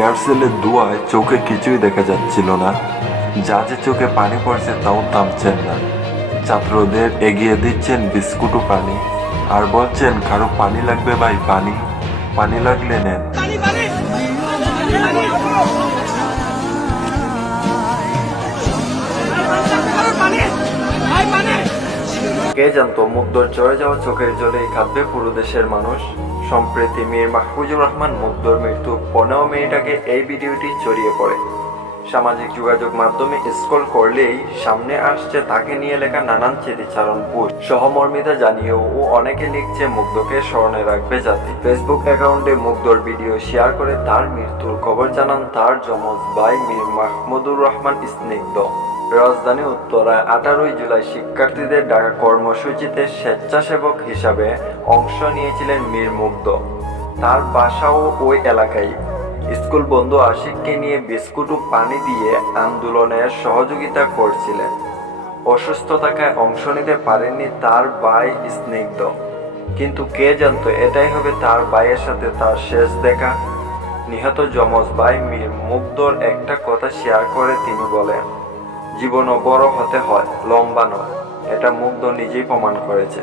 এয়ারসেলের ধোঁয়ায় চোখে কিছুই দেখা যাচ্ছিল না। যা যে চোখে পানি পড়ছে তাও থামছেন না। ছাত্রদের এগিয়ে দিচ্ছেন বিস্কুট ও পানি, আর বলছেন কারো পানি লাগবে ভাই, পানি পানি লাগলে নেন। কে জানতো মুগ্ধর চড়ে যাওয়া চোখের জলেই কাঁদবে পুরো দেশের মানুষ। সম্প্রতি মীর মাহফুজুর রহমান মুগ্ধর মৃত্যু 15 মিনিট আগে এই ভিডিওটি ছড়িয়ে পড়ে। সামাজিক যোগাযোগ মাধ্যমে স্ক্রল করলেই সামনে আসছে তাকে নিয়ে লেখা নানান স্মৃতিচারণ পোস্ট। সহমর্মিতা জানিয়েও অনেকে লিখছে মুগ্ধকে স্মরণে রাখবে জাতি। ফেসবুক অ্যাকাউন্টে মুগ্ধর ভিডিও শেয়ার করে তার মৃত্যুর খবর জানান তার যমজ ভাই মীর মাহমুদুর রহমান স্নিগ্ধ। রাজধানী উত্তরায় 18 জুলাই শিক্ষার্থীদের ডাকা কর্মসূচিতে স্বেচ্ছাসেবক হিসাবে অংশ নিয়েছিলেন মীর মুগ্ধ। তার বাসাও ওই এলাকায়। স্কুল বন্ধু আশিককে নিয়ে বিস্কুট ও পানি দিয়ে আন্দোলনের সহযোগিতা করছিলেন। অসুস্থ থাকায় অংশ নিতে পারেননি তার ভাই স্নিগ্ধ, কিন্তু কে জানতো এটাই হবে তার ভাইয়ের সাথে তার শেষ দেখা। নিহত যমজ ভাই মীর মুগ্ধর একটা কথা শেয়ার করে তিনি বলেন, জীবনও বড় হতে হয়, লম্বা নয়। এটা মুগ্ধ নিজেই প্রমাণ করেছে।